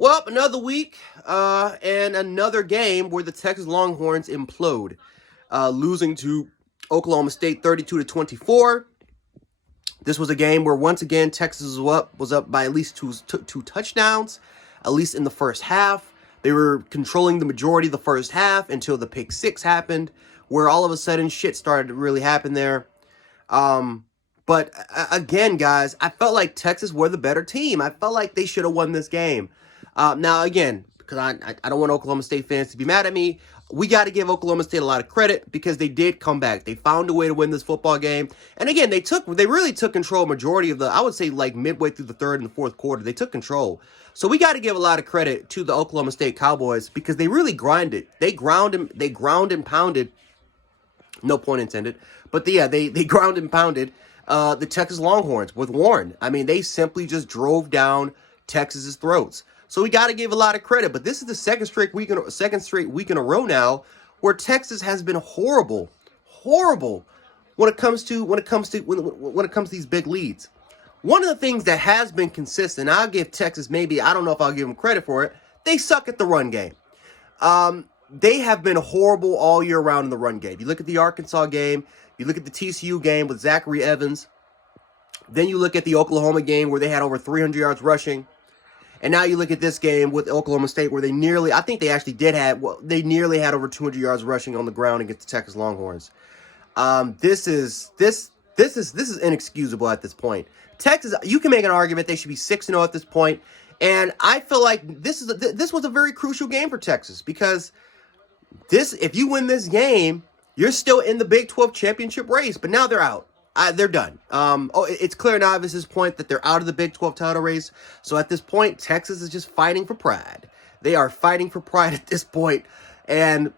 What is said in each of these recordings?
Well, another week and another game where the Texas Longhorns implode, losing to Oklahoma State 32-24. This was a game where once again Texas was up by at least two touchdowns, at least in the first half. They were controlling the majority of the first half until the pick six happened, where all of a sudden shit started to really happen there. But again, guys, I felt like Texas were the better team. I felt like they should have won this game. Now, again, because I don't want Oklahoma State fans to be mad at me, we got to give Oklahoma State a lot of credit because they did come back. They found a way to win this football game. And again, they really took control majority of I would say like midway through the third and the fourth quarter. They took control. So we got to give a lot of credit to the Oklahoma State Cowboys because they really grinded. They ground and pounded. No pun intended. But they ground and pounded the Texas Longhorns with Warren. I mean, they simply just drove down Texas's throats. So we got to give a lot of credit, but this is the second straight week in a row now where Texas has been horrible when it comes to these big leads. One of the things that has been consistent, I'll give Texas maybe, I don't know if I'll give them credit for it, they suck at the run game. They have been horrible all year round in the run game. You look at the Arkansas game, you look at the TCU game with Zachary Evans, then you look at the Oklahoma game where they had over 300 yards rushing. And now you look at this game with Oklahoma State where they nearly had over 200 yards rushing on the ground against the Texas Longhorns. This is inexcusable at this point. Texas, you can make an argument they should be 6-0 at this point, and I feel like this was a very crucial game for Texas because if you win this game, you're still in the Big 12 championship race, but now they're out. They're done. It's clear now at this point that they're out of the Big 12 title race. So at this point, Texas is just fighting for pride. They are fighting for pride at this point. And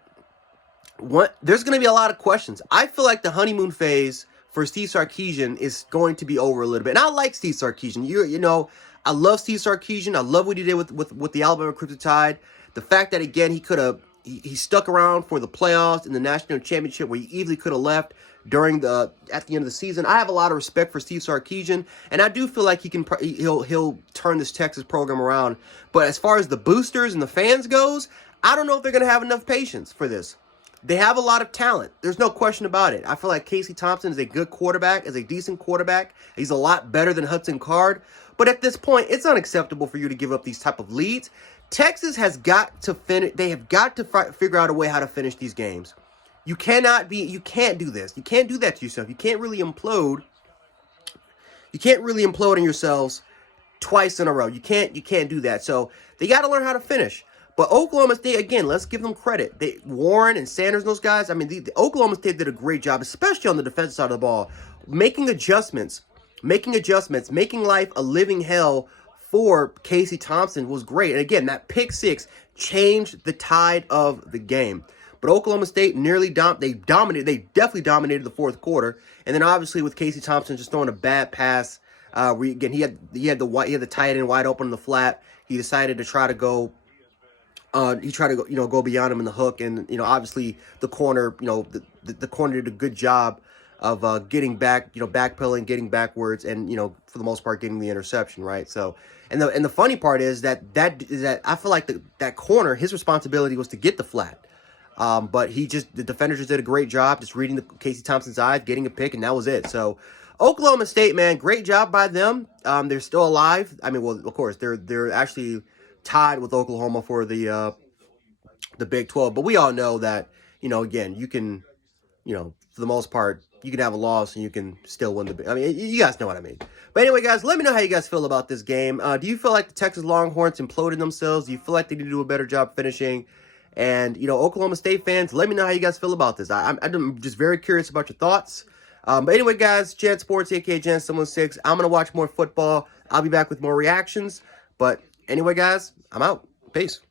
there's going to be a lot of questions. I feel like the honeymoon phase for Steve Sarkisian is going to be over a little bit. And I like Steve Sarkisian. You know, I love Steve Sarkisian. I love what he did with the Alabama Crimson Tide. The fact that, again, he stuck around for the playoffs and the national championship where he easily could have left at the end of the season. I have a lot of respect for Steve Sarkisian, and I do feel like he'll turn this Texas program around. But as far as the boosters and the fans goes, I don't know if they're going to have enough patience for this. They have a lot of talent. There's no question about it. I feel like Casey Thompson is a good quarterback, is a decent quarterback. He's a lot better than Hudson Card. But at this point, it's unacceptable for you to give up these type of leads. Texas has got to finish. They have got to figure out a way how to finish these games. You can't do this. You can't do that to yourself. You can't really implode. You can't really implode on yourselves twice in a row. You can't do that. So they got to learn how to finish. But Oklahoma State, again, let's give them credit. Warren and Sanders, those guys, I mean, the Oklahoma State did a great job, especially on the defensive side of the ball, making adjustments, making life a living hell for Casey Thompson was great. And again, that pick six changed the tide of the game. But Oklahoma State they definitely dominated the fourth quarter. And then obviously with Casey Thompson just throwing a bad pass, again, he had the tight end wide open in the flat. He decided to try to go. He tried to go beyond him in the hook, and obviously the corner, the corner did a good job of getting back, backpedaling, getting backwards, and for the most part getting the interception, right? So, and the funny part is that I feel like that corner, his responsibility was to get the flat, but the defenders just did a great job just reading Casey Thompson's eyes, getting a pick, and that was it. So, Oklahoma State, man, great job by them. They're still alive. I mean, well, of course they're actually tied with Oklahoma for the Big 12, but we all know that again, you can for the most part you can have a loss and you can still win the. I mean, you guys know what I mean. But anyway, guys, let me know how you guys feel about this game. Do you feel like the Texas Longhorns imploded themselves? Do you feel like they need to do a better job finishing? And Oklahoma State fans, let me know how you guys feel about this. I'm just very curious about your thoughts. But anyway, guys, Jan Sports, aka Jan 716. I'm gonna watch more football. I'll be back with more reactions. But anyway, guys, I'm out. Peace.